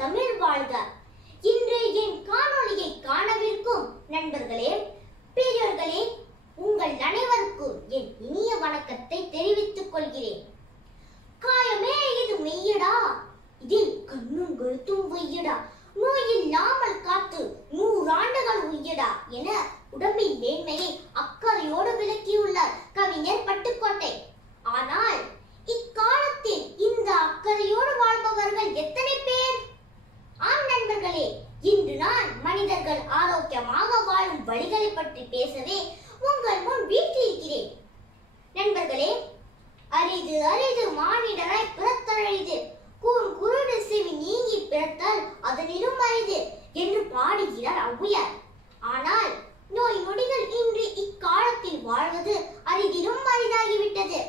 தமிழ் வாழ்க. இன்று என் காணொளியை காணவிருக்கும் நண்பர்களே, பெரியோர்களே, உங்கள் அனைவருக்கும் என் இனிய வணக்கத்தை தெரிவித்துக் கொள்கிறேன். காயமே இது மெய்யடா, இதில் கண்ணும் கழுத்தும் வையடா, நோயில்லாமல் காத்து 100 ஆண்டுகள் உய்யடா என உடம்பின் மேன்மையை அக்கறையோடு விளக்கியுள்ளார் கவிஞர் பட்டுக்கோட்டை. ஆனால் இக்காலத்தில் இந்த அக்கறையோடு வாழ்பவர்கள் எத்தனை பேர்? ஆம் நண்பர்களே, இன்று நான் மனிதர்கள் ஆரோக்கியமாக வாழும் வழிகளை பற்றி பேசவே உங்கள் முன் வீற்றிருக்கிறேன். நண்பர்களே, அரிது அரிது மானிடராய் பிறத்தழிது, குருடு செவி நீங்கி பிறத்தால் அதனிலும் அரிது என்று பாடுகிறார் ஔவையார். ஆனால் நோய் நொடிகள் இன்று இக்காலத்தில் வாழ்வது அரிதிலும் அரிதாகிவிட்டது.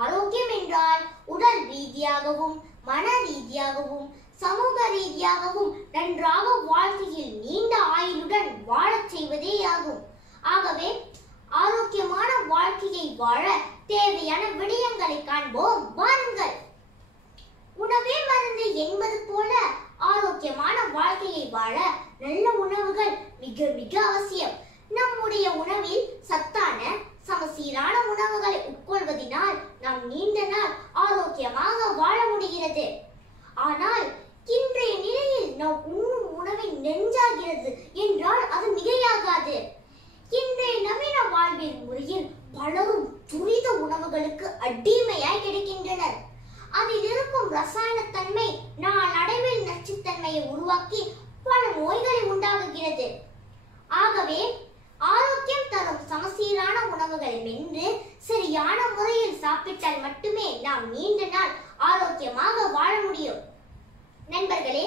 ஆரோக்கியம் என்றால் உடல் ரீதியாகவும் மன ரீதியாகவும் சமூக ரீதியாகவும் நன்றாக வாழ்க்கையில் நீண்ட ஆயுளுடன் வாழச் செய்வதே ஆகும். ஆகவே ஆரோக்கியமான வாழ்க்கையை வாழ தேவையான விடயங்களை காண்போம் வாருங்கள். உணவே மருந்து என்பது போல ஆரோக்கியமான வாழ்க்கையை வாழ நல்ல உணவுகள் மிக மிக அவசியம். நம்முடைய உணவில் சத்தான சமசீரான உணவுகளை உட்கொள்வதனால் நாம் நீண்ட நாள் ஆரோக்கியமாக வாழ முடிகிறது. ஆனால் இன்றைய நிலையில் நாம் உண்ணும் உணவை நெஞ்சாகிறது என்றால் அது மிகையாகாது. இன்றைய நவீன வாழ்வியல் முறையில் பலரும் துரித உணவுகளுக்கு அடிமையாய் கிடைக்கின்றனர். அதில் இருக்கும் ரசாயன தன்மை நாளடைவில் நச்சுத்தன்மையை உருவாக்கி பல நோய்களை உண்டாகுகிறது. ஆகவே ஆரோக்கியம் தரும் சமசீரான உணவுகளை மென்று சரியான முறையில் சாப்பிட்டால் மட்டுமே நாம் நீண்ட நாள் ஆரோக்கியமாக வாழ முடியும். நண்பர்களே,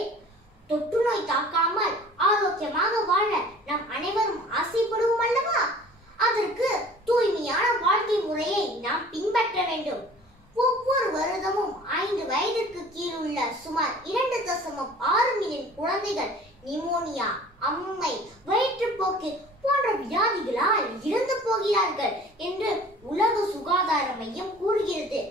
தொற்று நோய் தாக்காமல் ஆரோக்கியமாக வாழ நாம் அனைவரும் ஆசைப்படுவோம் அல்லவா? அதற்கு தூய்மையான வாழ்க்கை முறையை நாம் பின்பற்ற வேண்டும். ஒவ்வொரு வருடமும் 5 வயதிற்கு கீழ் உள்ள சுமார் 2.6 மில்லியன் குழந்தைகள் நிமோனியா, அம்மை, வயிற்றுப்போக்கு போன்ற வியாதிகளால் இறந்து போகிறார்கள் என்று உலக சுகாதார மையம் கூறுகிறது.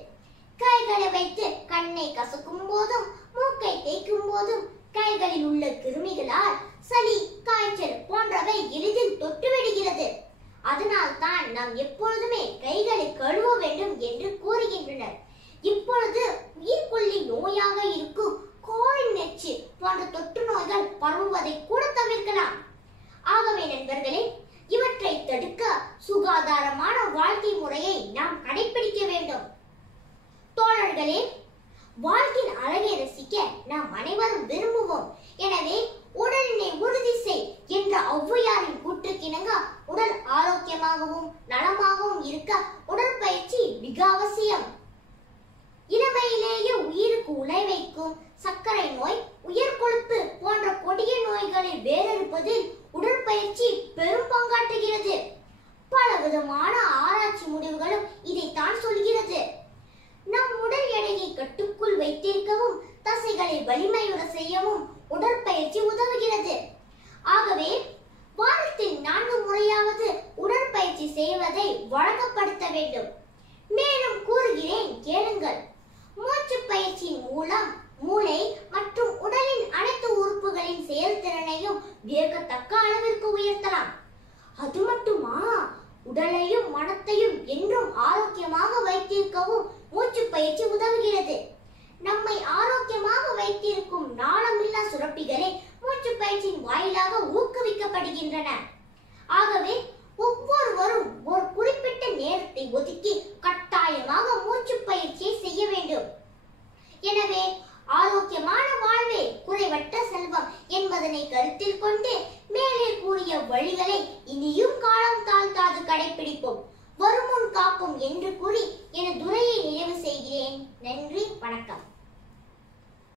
கைகளை வைத்து கண்ணை கசக்கும் போதும் மூக்கை தேய்க்கும் போதும் கைகளில் உள்ள கிருமிகளால் சளி, காய்ச்சல் போன்றவை எளிதில் தொட்டுவிடுகிறது. அதனால் தான் நாம் எப்பொழுதுமே கைகளை கழுவ வேண்டும் என்று கூறுகின்றனர். இப்பொழுது உயிர்கொல்லி நோயாக இருக்கும் கோவிட் நச்சு போன்ற தொற்று நோய்கள் பரவுவதை கூட தவிர்க்கலாம். ஆகவே நண்பர்களே, இவற்றை தடுக்க சுகாதாரமான வாழ்க்கை முறையை நாம் கடைபிடிக்க வேண்டும். தோழர்களே, வாழ்க்கையின் அழகை ரசிக்க நாம் அனைவரும் விரும்புவோம். எனவே உடலினை உறுதி செய் என்ற ஔவையாரின் கூற்றுக்கிணங்க உடல் ஆரோக்கியமாகவும் நலமாகவும் இருக்க உடற்பயிற்சி மிக அவசியம். இளமையிலேயே உயிருக்கு உலை வைக்கும் சர்க்கரை நோய், உயர் கொழுப்பு போன்ற கொடிய நோய்களை வேறறுப்பதில் உடற்பயிற்சி பெரும் பங்காற்றுகிறது. பல விதமான ஆராய்ச்சி முடிவுகளும் இதைத்தான் சொல்கிறது. நம் உடல் எடையை கட்டுக்குள் வைத்திருக்கவும் தசைகளை வலிமையுற செய்யவும் உடற்பயிற்சி உதவுகிறது. ஆகவே வாரத்தில் 4 முறையாவது உடற்பயிற்சி செய்வதை வழக்கப்படுத்த வேண்டும். மேலும் கூறுகிறேன் கேளுங்கள். மூச்சு பயிற்சியின் மூலம் மூளை மற்றும் உடலின் அனைத்து உறுப்புகளின் செயல்திறனையும் வியக்கத்தக்க அளவிற்கு உயர்த்தலாம். அது மட்டுமா, உடலையும் மனத்தையும் என்றும் ஆரோக்கியமாக வைத்திருக்கவும் மூச்சு பயிற்சி உதவுகிறது. நம்மை ஆரோக்கியமாக வைத்திருக்கும் நாளமில்லா சுரப்பிகளே மூச்சு பயிற்சியின் வாயிலாக ஊக்குவிக்கப்படுகின்றன. ஆகவே ஒவ்வொருவரும் ஒரு குறிப்பிட்ட நேரத்தை ஒதுக்கி கட்டாயமாக மூச்சு பயிற்சியை செய்ய வேண்டும். எனவே ஆரோக்கியமான வாழ்வே குறைவற்ற செல்வம் என்பதனை கருத்தில் கொண்டு மேலே கூறிய வழிகளை இனியும் காலம் தாழ்த்தாது கடைபிடிப்போம். வருமுன் காப்போம் என்று கூறி